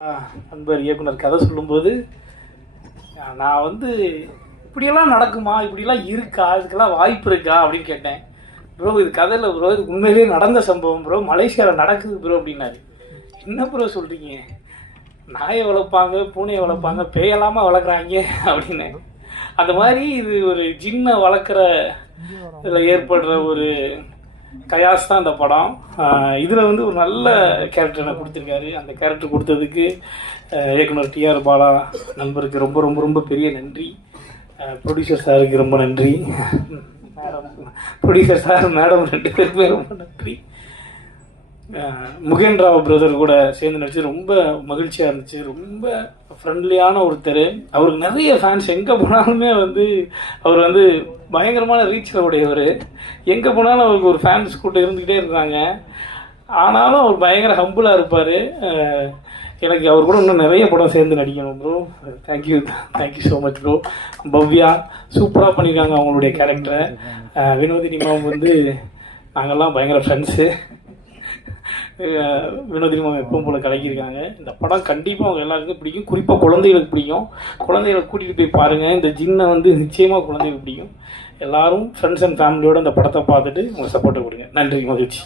நண்பர் இயக்குனர் கதை சொல்லும்போது நான் வந்து இப்படியெல்லாம் நடக்குமா, இப்படிலாம் இருக்கா, இதுக்கெல்லாம் வாய்ப்பு இருக்கா அப்படின்னு கேட்டேன். ப்ரோ இது கதையில் ப்ரோ, இது உண்மையிலேயே நடந்த சம்பவம் ப்ரோ, மலேசியாவில் நடக்குது ப்ரோ அப்படின்னாரு. என்ன ப்ரோ சொல்கிறீங்க, நாயை வளர்ப்பாங்க, பூனையை வளர்ப்பாங்க, பேயெல்லாமா வளர்க்குறாங்க அப்படின்னு. அந்த மாதிரி இது ஒரு ஜின்னை வளர்க்குற இதில் ஏற்படுற ஒரு கயாஸ் தான் இந்த படம். இதில் வந்து ஒரு நல்ல கேரக்டர் எனக்கு கொடுத்துருக்காரு. அந்த கேரக்டர் கொடுத்ததுக்கு இயக்குனர் டிஆர் பாலா நண்பருக்கு ரொம்ப ரொம்ப ரொம்ப பெரிய நன்றி. ப்ரொடியூசர் சாருக்கு ரொம்ப நன்றி. ப்ரொடியூசர் சார் மேடம் 2 பேருக்குமே ரொம்ப நன்றி. முகேன் ராவ் பிரதர் கூட சேர்ந்து நடிச்சு ரொம்ப மகிழ்ச்சியாக இருந்துச்சு. ரொம்ப ஃப்ரெண்ட்லியான ஒருத்தர். அவருக்கு நிறைய ஃபேன்ஸ், எங்கே போனாலுமே வந்து அவர் வந்து பயங்கரமான ரீச்சில் உடையவர். எங்கே போனாலும் அவருக்கு ஒரு ஃபேன்ஸ் கூட்டம் இருந்துக்கிட்டே இருக்காங்க. ஆனாலும் அவர் பயங்கர ஹம்புளாக இருப்பார். எனக்கு அவர் கூட இன்னும் நிறைய படம் சேர்ந்து நடிக்கணும் bro. Thank you so much bro. Bhavya சூப்பராக பண்ணியிருக்காங்க அவங்களுடைய கேரக்டரை. வினோதினி மேம் வந்து நாங்கள்லாம் பயங்கர ஃப்ரெண்ட்ஸு. வினோதினி மேம் எப்பவும் போல் கலக்கியிருக்காங்க. இந்த படம் கண்டிப்பாக அவங்க எல்லாருக்கும் பிடிக்கும். குறிப்பாக குழந்தைகளுக்கு பிடிக்கும். குழந்தைகளை கூட்டிகிட்டு போய் பாருங்கள். இந்த ஜின்னை வந்து நிச்சயமாக குழந்தைகளுக்கு பிடிக்கும். எல்லோரும் ஃப்ரெண்ட்ஸ் அண்ட் ஃபேமிலியோடு இந்த படத்தை பார்த்துட்டு உங்கள் சப்போர்ட்டை கொடுங்க. நன்றி, மகிழ்ச்சி.